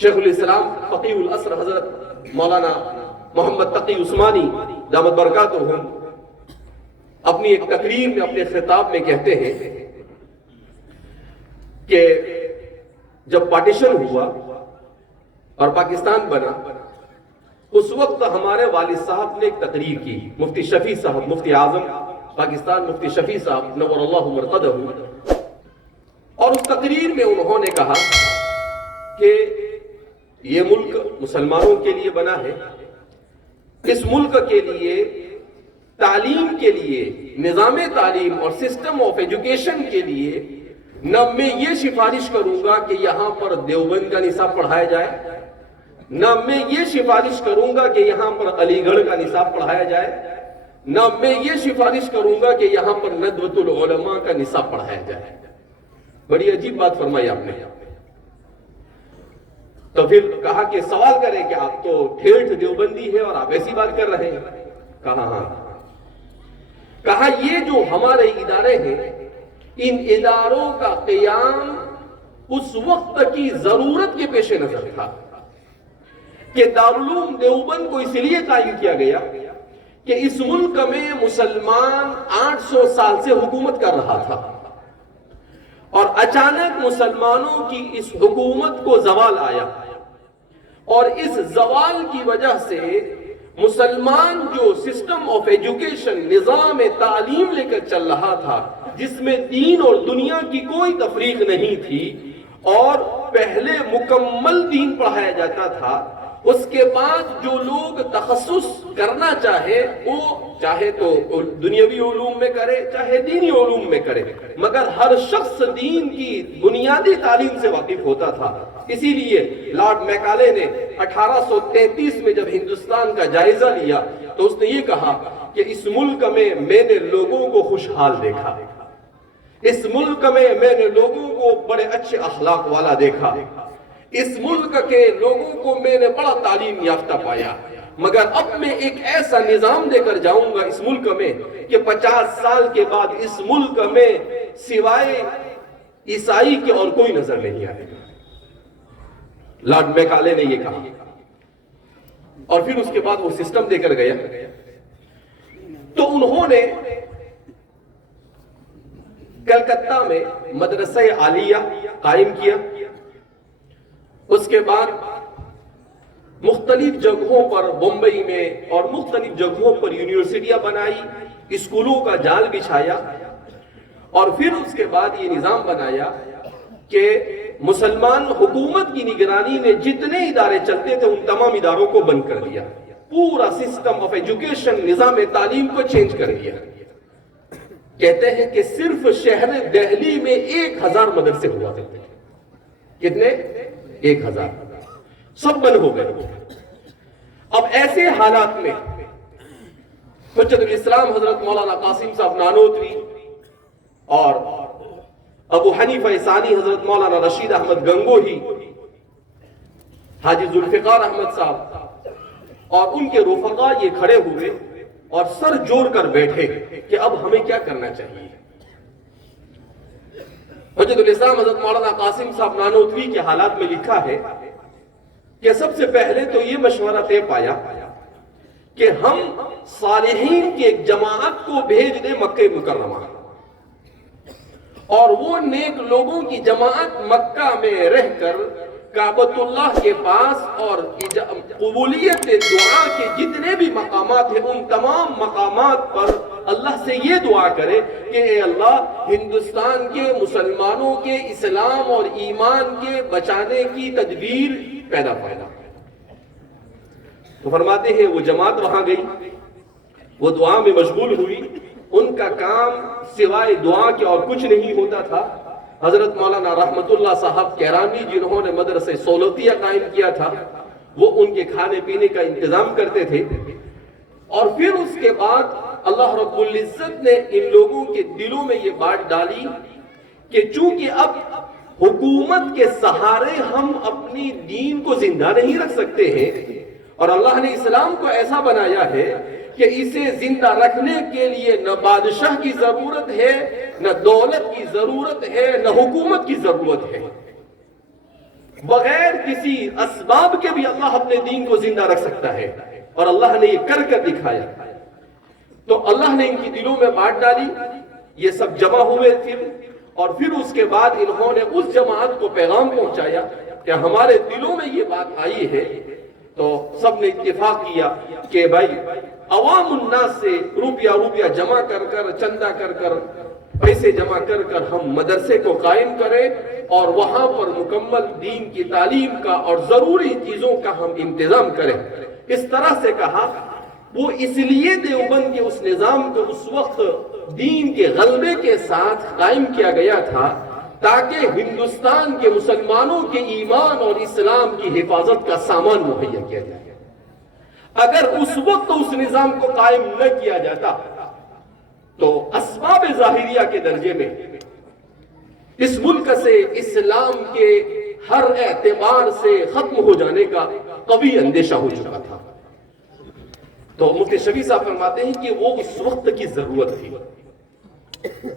شیخ الاسلام فقیہ العصر حضرت مولانا محمد تقی عثمانی دامت برکاتہم اپنی ایک تقریر میں اپنے خطاب میں کہتے ہیں کہ جب پارٹیشن ہوا اور پاکستان بنا اس وقت ہمارے والد صاحب نے ایک تقریر کی، مفتی شفیع صاحب، مفتی اعظم پاکستان مفتی شفیع صاحب نور اللہ مرقدہ، اور اس تقریر میں انہوں نے کہا کہ یہ ملک مسلمانوں کے لیے بنا ہے، اس ملک کے لیے تعلیم کے لیے، نظام تعلیم اور سسٹم آف ایجوکیشن کے لیے نہ میں یہ سفارش کروں گا کہ یہاں پر دیوبند کا نصاب پڑھایا جائے، نہ میں یہ سفارش کروں گا کہ یہاں پر علی گڑھ کا نصاب پڑھایا جائے، نہ میں یہ سفارش کروں گا کہ یہاں پر ندوۃ العلماء کا نصاب پڑھایا جائے۔ بڑی عجیب بات فرمائی آپ نے۔ تو پھر کہا کہ سوال کریں کہ آپ تو ٹھیٹھ دیوبندی ہے اور آپ ایسی بات کر رہے ہیں؟ کہا ہاں۔ کہا یہ جو ہمارے ادارے ہیں، ان اداروں کا قیام اس وقت کی ضرورت کے پیش نظر تھا کہ دارالعلوم دیوبند کو اس لیے قائم کیا گیا کہ اس ملک میں مسلمان 800 سال سے حکومت کر رہا تھا، اور اچانک مسلمانوں کی اس حکومت کو زوال آیا، اور اس زوال کی وجہ سے مسلمان جو سسٹم آف ایجوکیشن، نظام تعلیم لے کر چل رہا تھا، جس میں دین اور دنیا کی کوئی تفریق نہیں تھی، اور پہلے مکمل دین پڑھایا جاتا تھا، اس کے بعد جو لوگ تخصص کرنا چاہے وہ چاہے تو دنیاوی علوم میں کرے چاہے دینی علوم میں کرے، مگر ہر شخص دین کی بنیادی تعلیم سے واقف ہوتا تھا۔ اسی لیے لارڈ میکالے نے 1833 میں جب ہندوستان کا جائزہ لیا تو اس نے یہ کہا کہ اس ملک میں میں نے لوگوں کو خوشحال دیکھا، اس ملک میں میں نے لوگوں کو بڑے اچھے اخلاق والا دیکھا، اس ملک کے لوگوں کو میں نے بڑا تعلیم یافتہ پایا، مگر اب میں ایک ایسا نظام دے کر جاؤں گا اس ملک میں کہ 50 سال کے بعد اس ملک میں سوائے عیسائی کے اور کوئی نظر نہیں آئے گا۔ لارڈ میکالے نے یہ کہا، اور پھر اس کے بعد وہ سسٹم دے کر گیا۔ تو انہوں نے کلکتہ میں مدرسہ عالیہ قائم کیا، اس کے بعد مختلف جگہوں پر بمبئی میں اور مختلف جگہوں پر یونیورسٹیاں بنائی، اسکولوں کا جال بچھایا، اور پھر اس کے بعد یہ نظام بنایا کہ مسلمان حکومت کی نگرانی میں جتنے ادارے چلتے تھے ان تمام اداروں کو بند کر دیا، پورا سسٹم آف ایجوکیشن، نظام تعلیم کو چینج کر دیا۔ کہتے ہیں کہ صرف شہر دہلی میں 1000 مدرسے ہوا کرتے تھے۔ کتنے؟ 1000، سب بند ہو گئے۔ اب ایسے حالات میں حجت الاسلام حضرت مولانا قاسم صاحب نانوتوی اور ابو حنیفہ ثانی حضرت مولانا رشید احمد گنگوہی، حاجی ذوالفقار احمد صاحب اور ان کے رفقا یہ کھڑے ہوئے اور سر جوڑ کر بیٹھے کہ اب ہمیں کیا کرنا چاہیے۔ حجت الاسلام حضرت مولانا قاسم صاحب نانوتوی کے حالات میں لکھا ہے کہ سب سے پہلے تو یہ مشورہ طے پایا کہ ہم صالحین کی ایک جماعت کو بھیج دیں مکہ مکرمہ، اور وہ نیک لوگوں کی جماعت مکہ میں رہ کر کعبۃ اللہ کے پاس اور قبولیت دعا کے جتنے بھی مقامات ہیں ان تمام مقامات پر اللہ سے یہ دعا کرے کہ اے اللہ ہندوستان کے مسلمانوں کے اسلام اور ایمان کے بچانے کی تدبیر پیدا فرما۔ تو فرماتے ہیں وہ جماعت وہاں گئی، وہ دعا میں مشغول ہوئی، ان کا کام سوائے دعا کے اور کچھ نہیں ہوتا تھا۔ حضرت مولانا رحمت اللہ صاحب کیرانی جنہوں نے مدرسہ سولوتیہ قائم کیا تھا، وہ ان کے کھانے پینے کا انتظام کرتے تھے، اور پھر اس کے بعد اللہ رب العزت نے ان لوگوں کے دلوں میں یہ بات ڈالی کہ چونکہ اب حکومت کے سہارے ہم اپنی دین کو زندہ نہیں رکھ سکتے ہیں، اور اللہ نے اسلام کو ایسا بنایا ہے کہ اسے زندہ رکھنے کے لیے نہ بادشاہ کی ضرورت ہے، نہ دولت کی ضرورت ہے، نہ حکومت کی ضرورت ہے، بغیر کسی اسباب کے بھی اللہ اپنے دین کو زندہ رکھ سکتا ہے، اور اللہ نے یہ کر کر دکھایا۔ تو اللہ نے ان کی دلوں میں بات ڈالی، یہ سب جمع ہوئے اور پھر اس کے بعد انہوں نے اس جماعت کو پیغام پہنچایا کہ ہمارے دلوں میں یہ بات آئی ہے۔ تو سب نے اتفاق کیا کہ بھائی عوام الناس سے روپیہ جمع کر کر، چندہ کر کر، پیسے جمع کر کر ہم مدرسے کو قائم کریں اور وہاں پر مکمل دین کی تعلیم کا اور ضروری چیزوں کا ہم انتظام کریں۔ اس طرح سے کہا۔ وہ اس لیے دیوبند کے اس نظام کو اس وقت دین کے غلبے کے ساتھ قائم کیا گیا تھا تاکہ ہندوستان کے مسلمانوں کے ایمان اور اسلام کی حفاظت کا سامان مہیا کیا جائے۔ اگر اس وقت اس نظام کو قائم نہ کیا جاتا تو اسباب ظاہریہ کے درجے میں اس ملک سے اسلام کے ہر اعتبار سے ختم ہو جانے کا قوی اندیشہ ہو چکا تھا۔ تو مفتی شفیع صاحب فرماتے ہیں کہ وہ اس وقت کی ضرورت تھی۔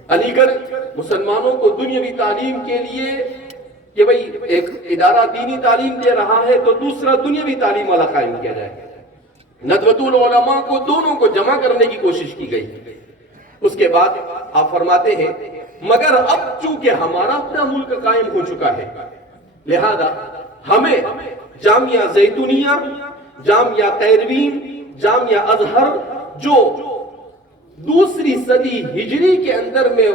علی گڑھ مسلمانوں کو دنیاوی تعلیم کے لیے کہ بھئی ایک ادارہ دینی تعلیم دے رہا ہے تو دوسرا دنیاوی تعلیم والا قائم کیا جائے۔ ندوۃ العلماء کو دونوں کو جمع کرنے کی کوشش کی گئی۔ اس کے بعد آپ فرماتے ہیں مگر اب چونکہ ہمارا اپنا ملک قائم ہو چکا ہے، لہذا ہمیں جامعہ زیتونیہ، جامعہ قیروین، جامعہ ازہر جو دوسری صدی ہجری کے اندر میں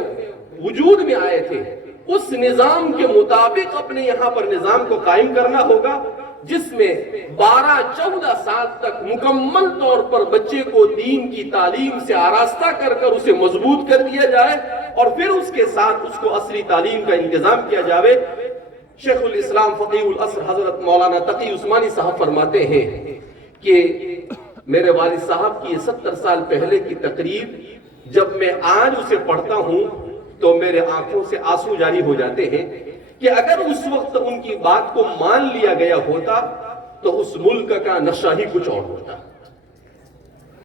وجود میں آئے تھے، اس نظام کے مطابق اپنے یہاں پر نظام کو قائم کرنا ہوگا، جس میں 12-14 سال تک مکمل طور پر بچے کو دین کی تعلیم سے آراستہ کر کر اسے مضبوط کر دیا جائے اور پھر اس کے ساتھ اس کو عصری تعلیم کا انتظام کیا جاوے۔ شیخ الاسلام فقیہ العصر حضرت مولانا تقی عثمانی صاحب فرماتے ہیں کہ میرے والد صاحب کی 70 سال پہلے کی تقریر جب میں آج اسے پڑھتا ہوں تو میرے آنکھوں سے آنسو جاری ہو جاتے ہیں کہ اگر اس وقت ان کی بات کو مان لیا گیا ہوتا تو اس ملک کا نقشہ ہی کچھ اور ہوتا۔